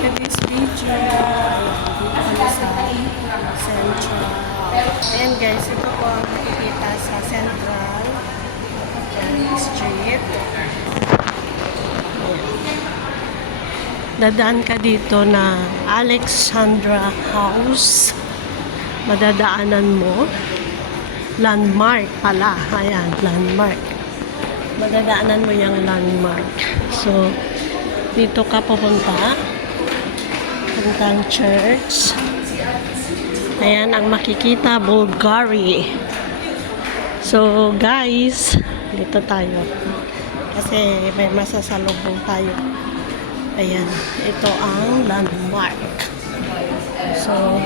look at this video. Dito kami sa Central. Ayan guys, ito po ang nakikita sa Central Street. Dadaan ka dito na Alexandra House. Madadaanan mo. Landmark pala. Ayan, landmark. Madadaanan mo yung landmark. So, dito ka pupunta. Puntang church. Ayan ang makikita, Bulgari. So, guys, dito tayo. Kasi may masasalubong tayo. Ayan, ito ang landmark. So,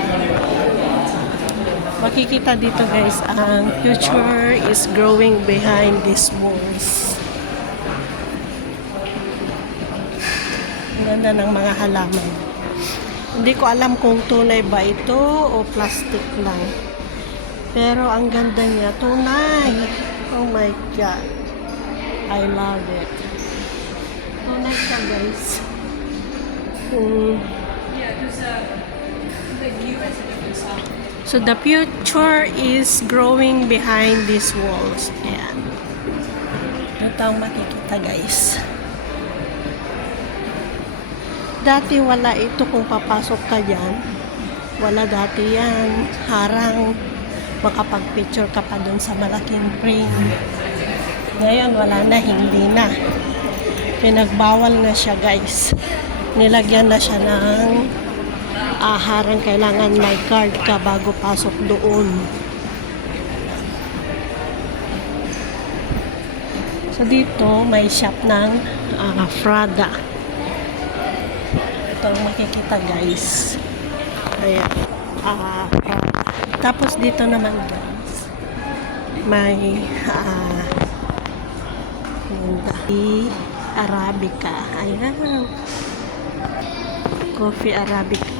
makikita dito guys, ang future is growing behind these walls. Ang ganda ng mga halaman. Hindi ko alam kung tunay ba ito o plastic lang. Pero ang ganda niya, tunay. Oh my God. I love it. Tunay siya guys. So the future is growing behind these walls. Ayan. Ito ang makikita guys. Dati wala ito kung papasok ka dyan. Wala dati yan. Harang. Makapag-picture ka pa dun sa malaking frame. Ngayon wala na, hindi na. Pinagbawal na siya guys. Nilagyan na siya ng harang, kailangan may card ka bago pasok doon. So dito may shop ng Prada. Ito ang makikita guys. Ayan. Tapos dito naman guys may Arabica. Ayan. Coffee Arabica.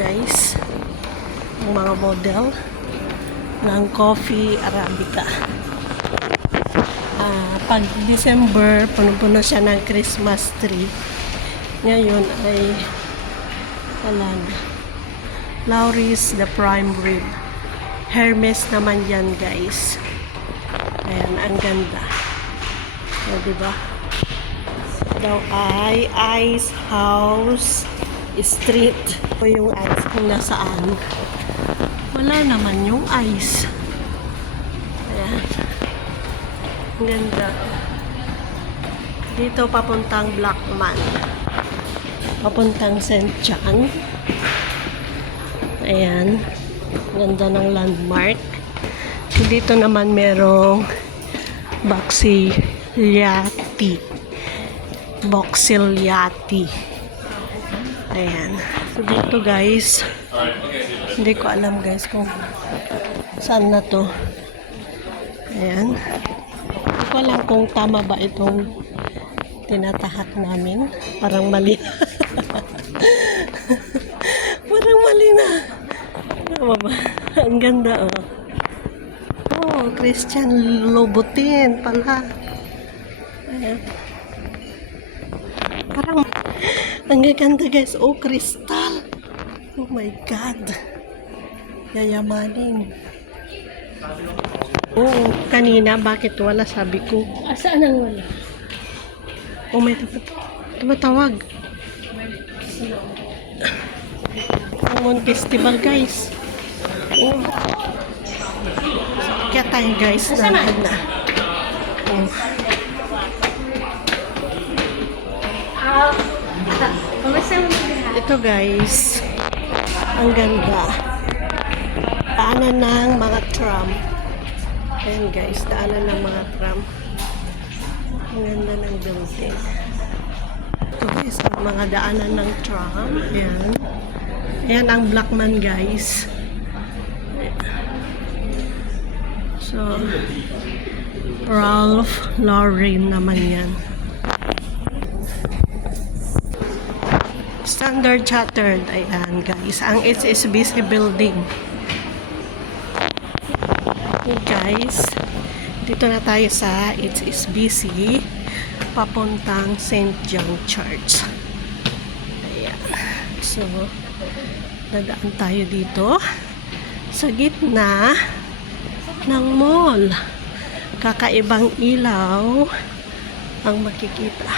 Guys, ang mga model ng Coffee Arabica. Pag December, puno-puno siya ng Christmas tree. Ngayon ay wala na. Lauris the Prime Rib. Hermes naman yan guys. Ayan, ang ganda. O, diba? Daw ay Ice House Street. O yung ice kung nasaan. Wala naman yung ice. Ayan. Ang ganda. Dito papuntang Blackman. Papuntang St. John. Ayan. Ganda ng landmark. Dito naman merong Boxigliati. Ayan. So dito guys, hindi ko alam guys kung saan na to. Ayan. Hindi ko alam kung tama ba itong tinatahak namin. Parang mali. Parang mali na. Tama ba? Ang ganda oh. Oh, Christian Louboutin pala. Ayan. Parang ang gaganda guys. Oh, crystal. Oh my God. Yayamanin. Oh, kanina bakit wala sabi ko? Saan ang wala? Oh, may tumatawag. Ang festival guys. Oh. Kaya tayo guys na. Oh. Ito guys, ang ganda. Daanan ng mga tram. Ayan guys, daanan ng mga tram. Ang ganda ng building. Ito guys, ang mga daanan ng tram. Ayan. Ayan ang Blackman guys. So, Ralph Lauren naman yan. Standard Chartered. Ayan guys. Ang HSBC building. Okay guys. Dito na tayo sa HSBC. Papuntang St. John Church. Ayan. So, dadaan tayo dito sa gitna ng mall. Kakaibang ilaw ang makikita.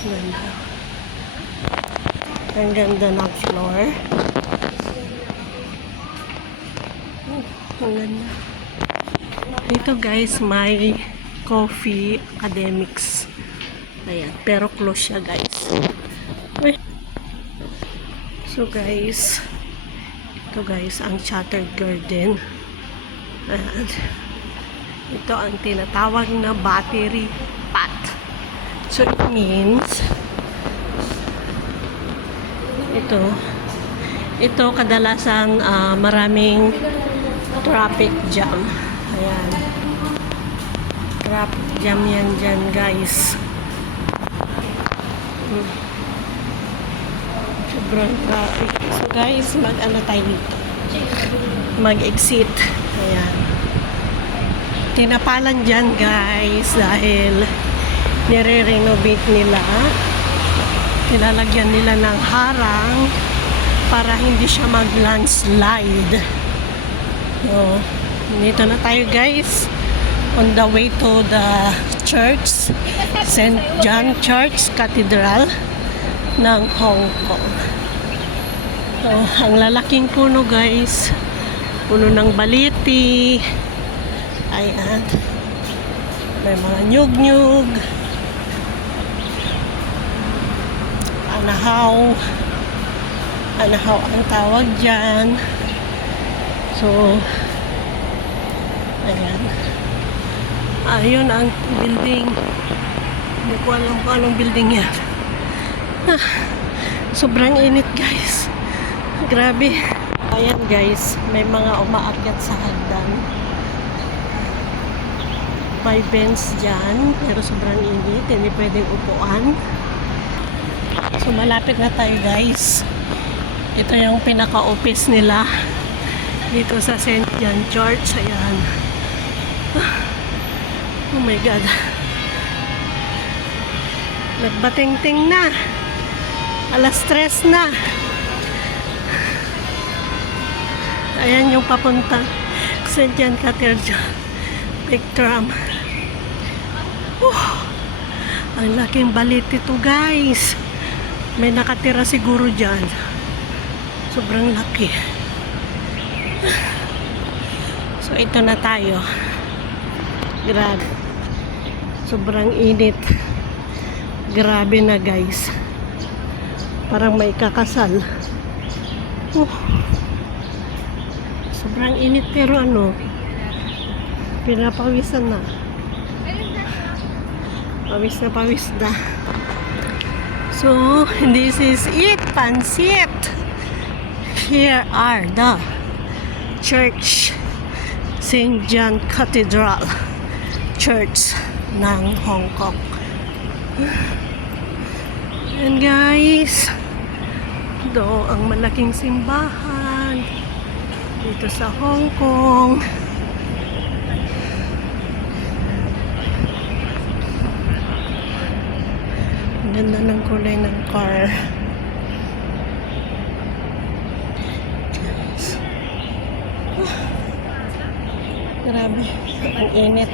Ganda. Ang ganda ng floor. Ang ganda. Dito guys, may Coffee Academics. Ayan. Pero close siya guys. So guys, ito guys, ang Shattered Garden. Ayan. Ito ang tinatawag na battery path. So it means, ito kadalasan maraming traffic jam. Ayan. Traffic jam yan dyan guys. Sobrang traffic. So guys, mag-ano tayo dito? Mag-exit. Ayan. Tinapalan dyan guys dahil nire-renovate nila. Nilalagyan nila ng harang para hindi siya mag-landslide. So, dito na tayo guys. On the way to the church, St. John Church Cathedral ng Hong Kong. So, ang lalaking puno guys. Puno ng baliti. Ayan. May mga nyug-nyug. Anahaw. Anahaw ang tawag dyan. So, ayan. Ayun ang building. Hindi ko alam kung anong building yan. Sobrang init guys. Grabe. Ayan guys, may mga umaakyat sa hagdan. May bench dyan, pero sobrang init. Hindi pwedeng upuan. So malapit na tayo guys. Ito yung pinaka-office nila dito sa St. John Church. Ayan. Oh my God. Nagbatingting na. Alas 3 na. Ayan yung papunta St. John Cathedral. Big tram. Ang laking balit ito guys. May nakatira siguro dyan. Sobrang laki. So ito na tayo. Grabe. Sobrang init. Grabe na guys. Parang may kakasal. Sobrang init pero pinapawisan na. Pawis na pawis na. So, this is it. Pansit. Here are the church. St. John Cathedral Church ng Hong Kong. And guys, ito ang malaking simbahan dito sa Hong Kong. Ang ganda ng kulay ng car. Grabe, ang init.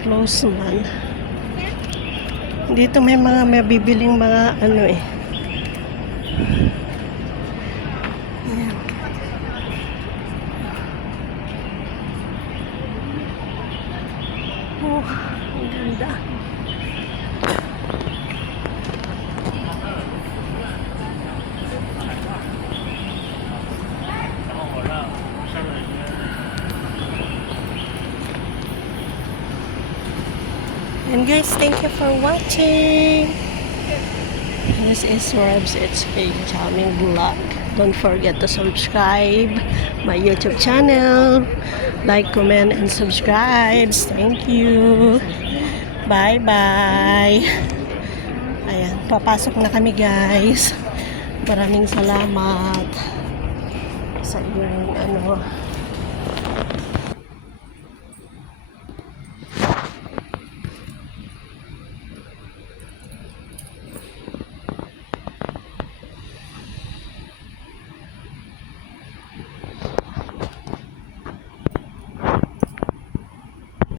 Close man. Dito may mga mabibiling mga Ayan. Oh, ang ganda. And guys, thank you for watching. This is Rob's HK Charming Vlog. Don't forget to subscribe my YouTube channel. Like, comment, and subscribe. Thank you. Bye-bye. Ayan, papasok na kami guys. Maraming salamat sa iyong ano